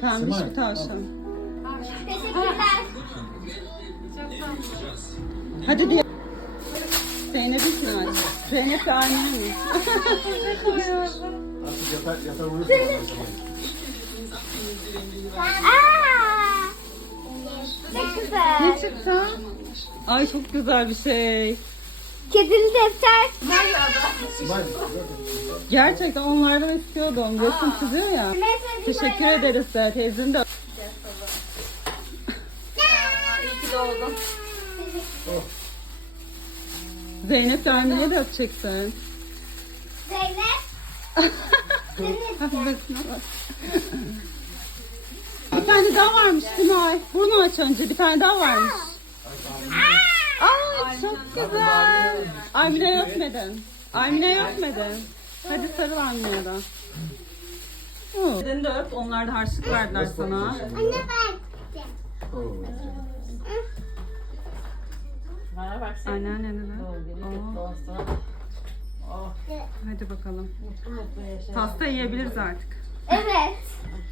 Tamam, Smile. tavşan. Abi. Teşekkürler. Çok Hadi diye. Zeynep'i kim var? Zeynep ve Aynur'u mu? Zeynep. Aa! Ne çıktı? Ne çıktı? Ay çok güzel bir şey. Kedili de ser. Gerçekten onlardan istiyordum. Aa. Gözüm çıkıyor ya. Nefesim Teşekkür bayram. ederiz de. Teyzin de. İyi ki doğdun. Zeynep de aynı yere atacaksın. Zeynep. bir tane daha varmış Tümay. Burnu aç önce. Bir tane daha varmış. Aa, Aa çok güzel. Amine yok neden? Evet. Amine yok neden? Hadi sarıl evet. anneye da. Dedeni de öp. Onlar da harçlık verdiler evet. sana. Evet. Anne bana bak sen. Anne ne. anne. Hadi bakalım. Mutlu mutlu Tasta yiyebiliriz artık. Evet.